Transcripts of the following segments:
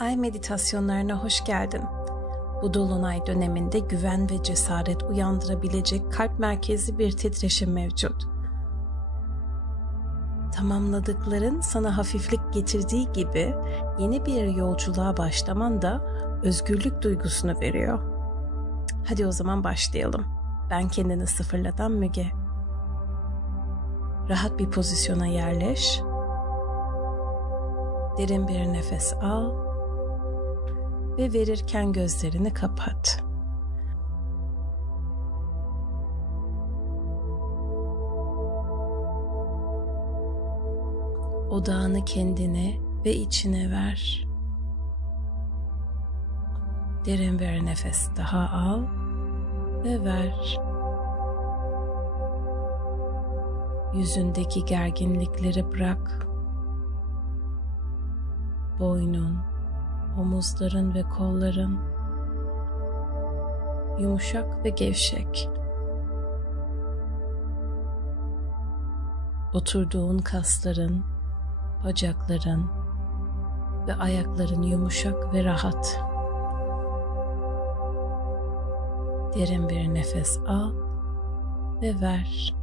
Ay meditasyonlarına hoş geldin. Bu dolunay döneminde güven ve cesaret uyandırabilecek kalp merkezi bir titreşim mevcut. Tamamladıkların sana hafiflik getirdiği gibi yeni bir yolculuğa başlaman da özgürlük duygusunu veriyor. Hadi o zaman başlayalım. Ben kendini sıfırladan Müge. Rahat bir pozisyona yerleş. Derin bir nefes al ve verirken gözlerini kapat. Odağını kendine ve içine ver. Derin bir nefes daha al ve ver. Yüzündeki gerginlikleri bırak. Boynun, omuzların ve kolların yumuşak ve gevşek. Oturduğun kasların, bacakların ve ayakların yumuşak ve rahat. Derin bir nefes al ve ver.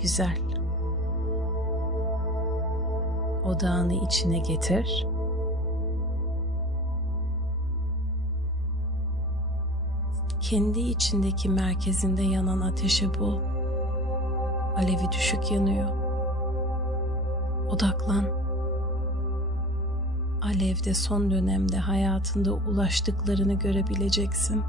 Güzel odağını içine getir. Kendi içindeki merkezinde yanan ateşi bul. Alevi düşük yanıyor. Odaklan. Alevde son dönemde hayatında ulaştıklarını görebileceksin.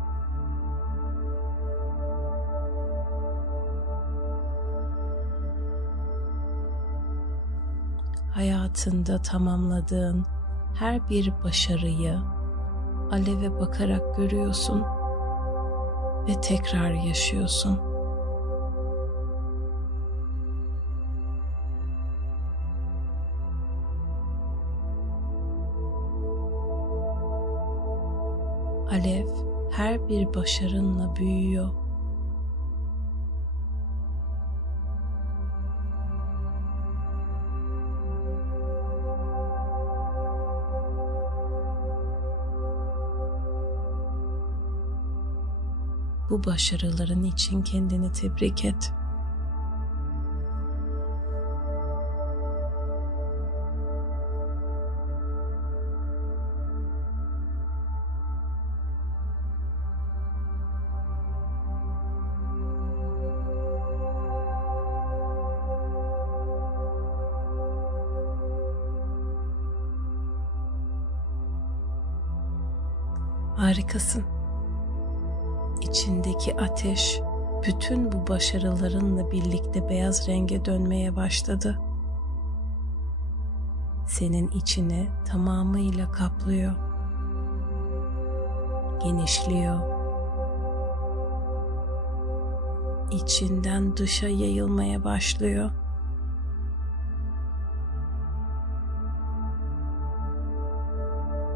Hayatında tamamladığın her bir başarıyı aleve bakarak görüyorsun ve tekrar yaşıyorsun. Alev her bir başarınla büyüyor Bu başarıların için kendini tebrik et. Harikasın içindeki ateş bütün bu başarılarınla birlikte beyaz renge dönmeye başladı. Senin içini tamamıyla kaplıyor. Genişliyor. İçinden dışa yayılmaya başlıyor.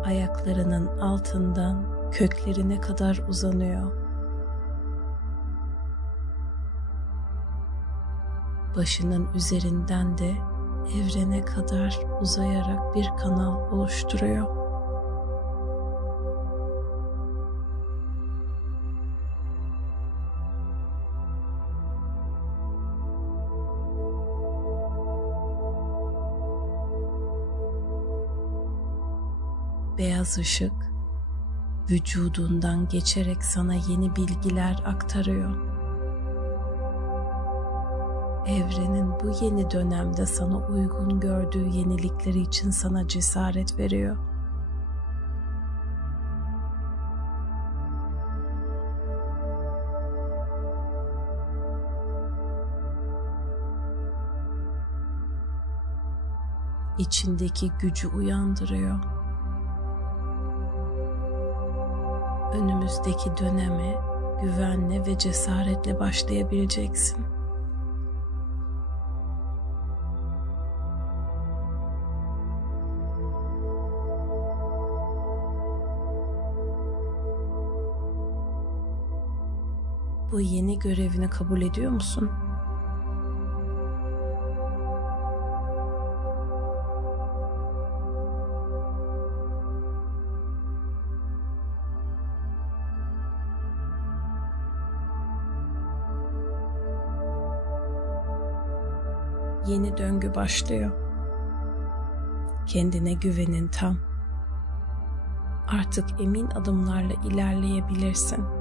Ayaklarının altından köklerine kadar uzanıyor. Başının üzerinden de evrene kadar uzayarak bir kanal oluşturuyor. Beyaz ışık vücudundan geçerek sana yeni bilgiler aktarıyor evrenin bu yeni dönemde sana uygun gördüğü yenilikleri için sana cesaret veriyor. İçindeki gücü uyandırıyor. Önümüzdeki döneme güvenle ve cesaretle başlayabileceksin. bu yeni görevini kabul ediyor musun? Yeni döngü başlıyor. Kendine güvenin tam. Artık emin adımlarla ilerleyebilirsin.''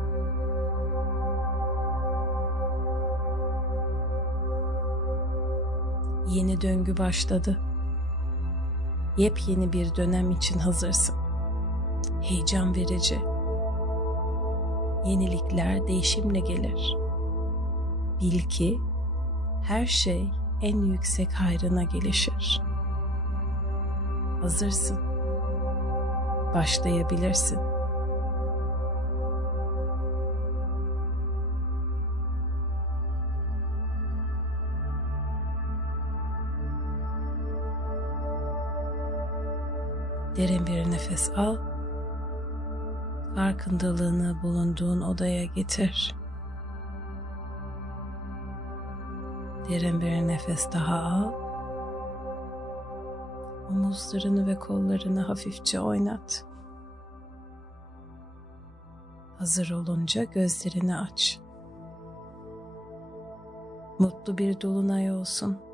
Yeni döngü başladı. Yepyeni bir dönem için hazırsın. Heyecan verici. Yenilikler değişimle gelir. Bil ki her şey en yüksek hayrına gelişir. Hazırsın. Başlayabilirsin. Derin bir nefes al. Farkındalığını bulunduğun odaya getir. Derin bir nefes daha al. Omuzlarını ve kollarını hafifçe oynat. Hazır olunca gözlerini aç. Mutlu bir dolunay olsun.